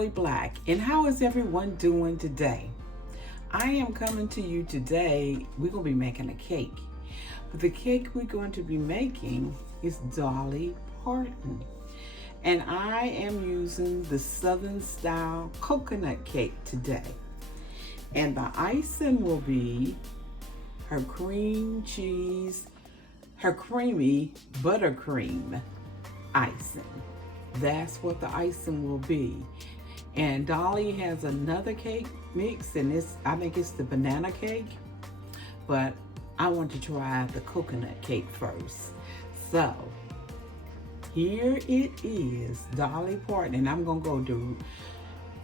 Dolly Black, and how is everyone doing today? I am coming to you today. We're going to be making a cake. But the cake we're going to be making is Dolly Parton. And I am using the Southern style coconut cake today. And the icing will be her cream cheese, her creamy buttercream icing. That's what the icing will be. And Dolly has another cake mix, and I think it's the banana cake, but I want to try the coconut cake first. So here it is, Dolly Parton, and I'm gonna go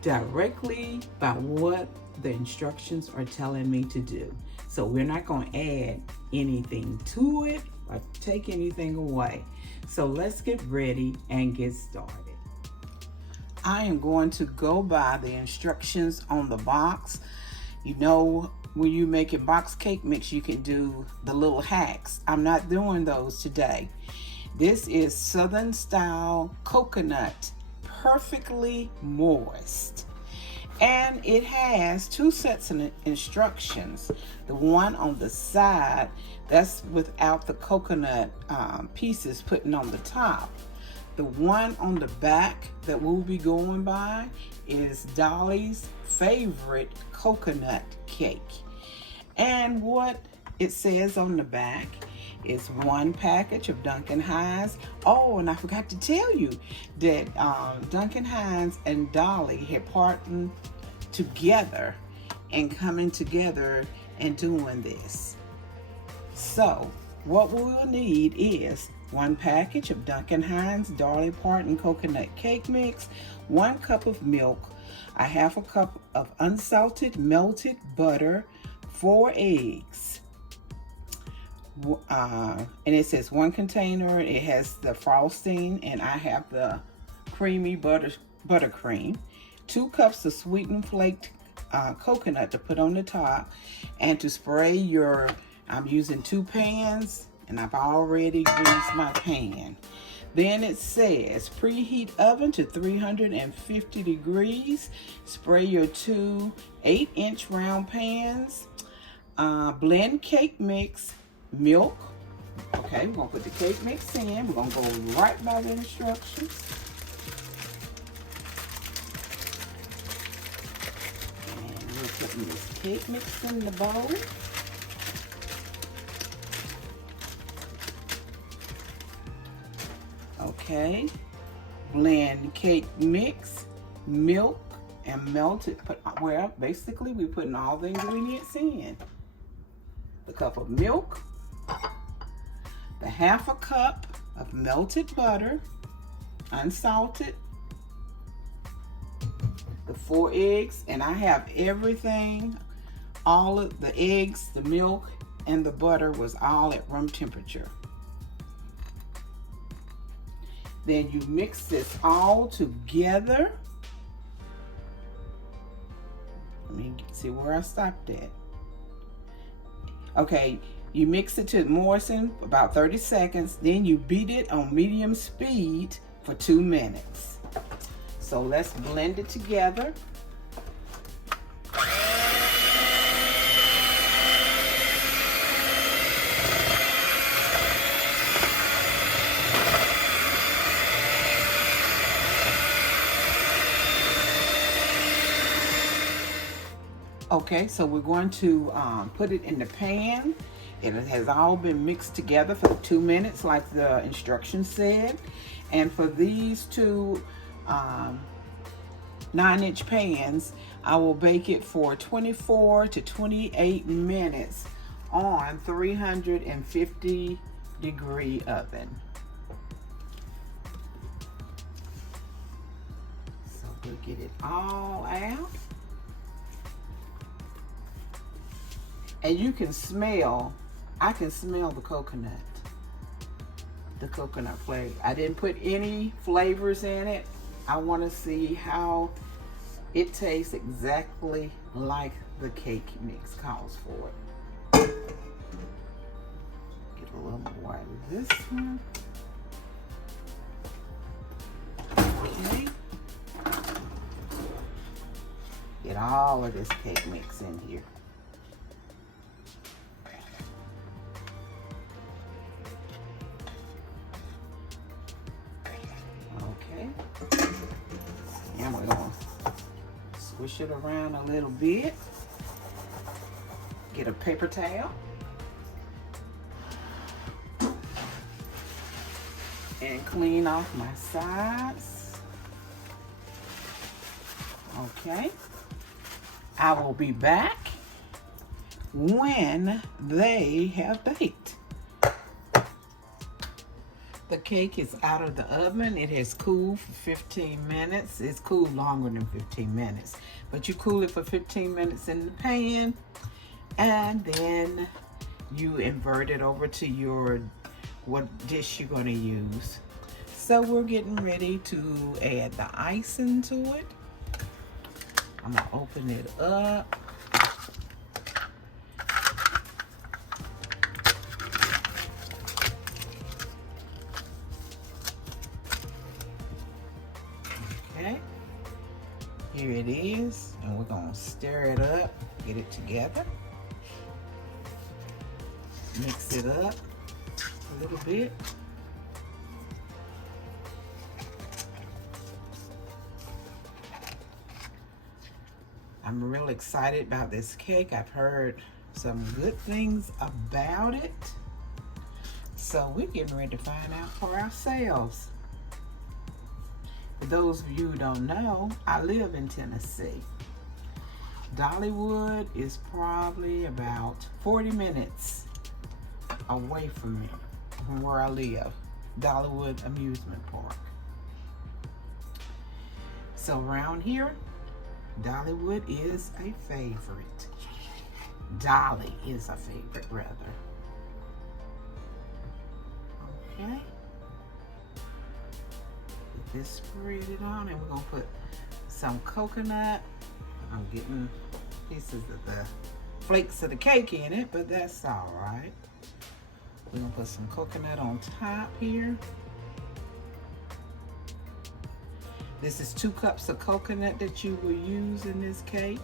directly by what the instructions are telling me to do. So we're not gonna add anything to it or take anything away. So let's get ready and get started. I am going to go by the instructions on the box. You know, when you make a box cake mix, you can do the little hacks. I'm not doing those today. This is Southern style coconut, perfectly moist. And it has two sets of instructions. The one on the side, that's without the coconut pieces putting on the top. The one on the back that we'll be going by is Dolly's favorite coconut cake. And what it says on the back is 1 package of Duncan Hines. Oh, and I forgot to tell you that Duncan Hines and Dolly had partnered together and coming together and doing this. So what we will need is 1 package of Duncan Hines Dolly Parton coconut cake mix, 1 cup of milk, a 1/2 cup of unsalted melted butter, 4 eggs. And it says 1 container. It has the frosting, and I have the creamy buttercream. 2 cups of sweetened flaked coconut to put on the top, and to spray your, I'm using 2 pans, and I've already greased my pan. Then it says preheat oven to 350 degrees. Spray your 2 8-inch round pans. Blend cake mix, milk. Okay, we're gonna put the cake mix in. We're gonna go right by the instructions. And we're putting this cake mix in the bowl. Okay, blend cake mix, milk, and melted, well, basically we're putting all the ingredients in. The cup of milk, the 1/2 cup of melted butter, unsalted, the 4 eggs, and I have everything, all of the eggs, the milk, and the butter was all at room temperature. Then you mix this all together. Let me see where I stopped at. Okay, you mix it to moisten about 30 seconds. Then you beat it on medium speed for 2 minutes. So let's blend it together. Okay, so we're going to put it in the pan. It has all been mixed together for 2 minutes like the instructions said. And for these 2 9-inch pans, I will bake it for 24 to 28 minutes on 350 degree oven. So we'll get it all out. And you can smell, I can smell the coconut flavor. I didn't put any flavors in it. I want to see how it tastes exactly like the cake mix calls for it. Get a little more of this one. Okay. all of this cake mix in here. Okay. And we're going to swish it around a little bit. Get a paper towel. And clean off my sides. Okay. I will be back when they have baked. The cake is out of the oven. It has cooled for 15 minutes. It's cooled longer than 15 minutes. But you cool it for 15 minutes in the pan. And then you invert it over to your what dish you're going to use. So we're getting ready to add the icing to it. I'm going to open it up. Okay. Here it is. And we're going to stir it up, get it together. Mix it up a little bit. I'm real excited about this cake. I've heard some good things about it. So we're getting ready to find out for ourselves. For those of you who don't know, I live in Tennessee. Dollywood is probably about 40 minutes away from me, from where I live. Dollywood Amusement Park. So around here, Dollywood is a favorite. Dolly is a favorite, rather. Okay. Get this spread on, and we're gonna put some coconut. I'm getting pieces of the flakes of the cake in it, but that's all right. We're gonna put some coconut on top here. This is 2 cups of coconut that you will use in this cake.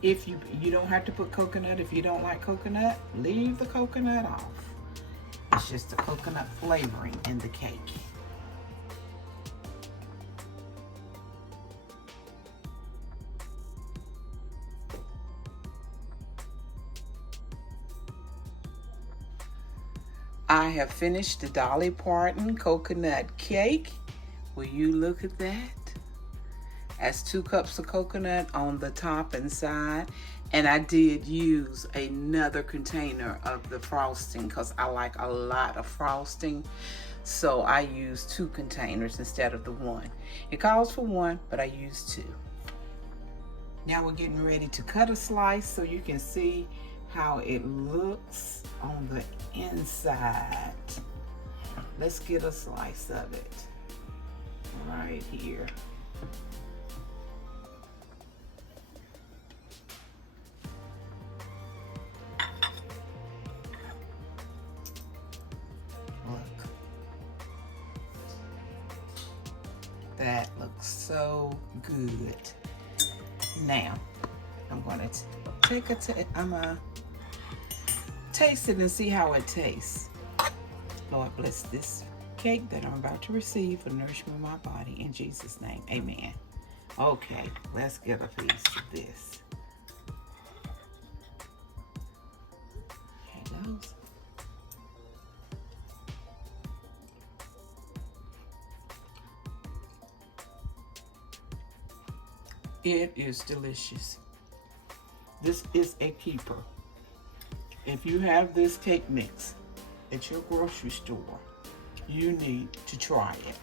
If you don't have to put coconut, if you don't like coconut, leave the coconut off. It's just the coconut flavoring in the cake. I have finished the Dolly Parton coconut cake. Will you look at that? That's 2 cups of coconut on the top and side. And I did use another container of the frosting because I like a lot of frosting. So I used 2 containers instead of the 1. It calls for 1, but I used 2. Now we're getting ready to cut a slice so you can see how it looks on the inside. Let's get a slice of it right here. Look. That looks so good. Now, I'm gonna taste it and see how it tastes. Lord bless this cake that I'm about to receive for nourishment of my body. In Jesus' name, amen. Okay, let's get a piece of this. Here it goes. It is delicious. This is a keeper. If you have this cake mix at your grocery store, you need to try it.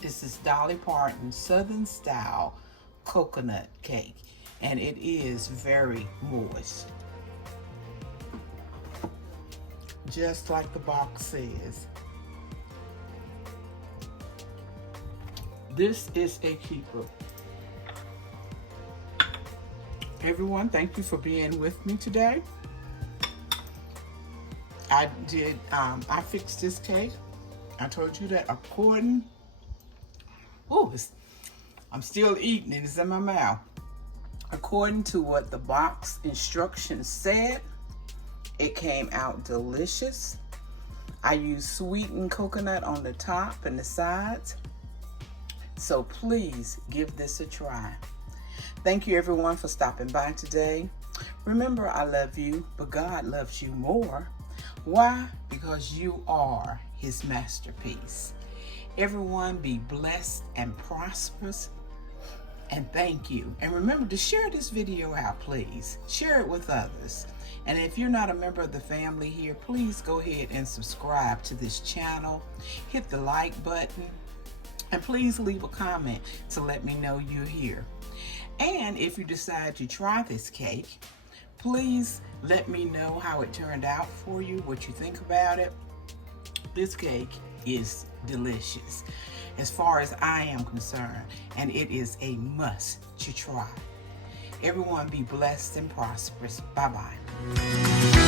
This is Dolly Parton Southern style coconut cake, and it is very moist. Just like the box says. This is a keeper. Everyone, thank you for being with me today. I fixed this cake. I told you that according, I'm still eating it. It's in my mouth. According to what the box instructions said, it came out delicious. I used sweetened coconut on the top and the sides. So please give this a try. Thank you everyone for stopping by today. Remember, I love you, but God loves you more. Why? Because you are his masterpiece. Everyone be blessed and prosperous. And thank you. And remember to share this video out, please. Share it with others. And if you're not a member of the family here, please go ahead and subscribe to this channel. Hit the like button. And please leave a comment to let me know you're here. And if you decide to try this cake, please let me know how it turned out for you, what you think about it. This cake is delicious as far as I am concerned, and it is a must to try. Everyone be blessed and prosperous. Bye-bye.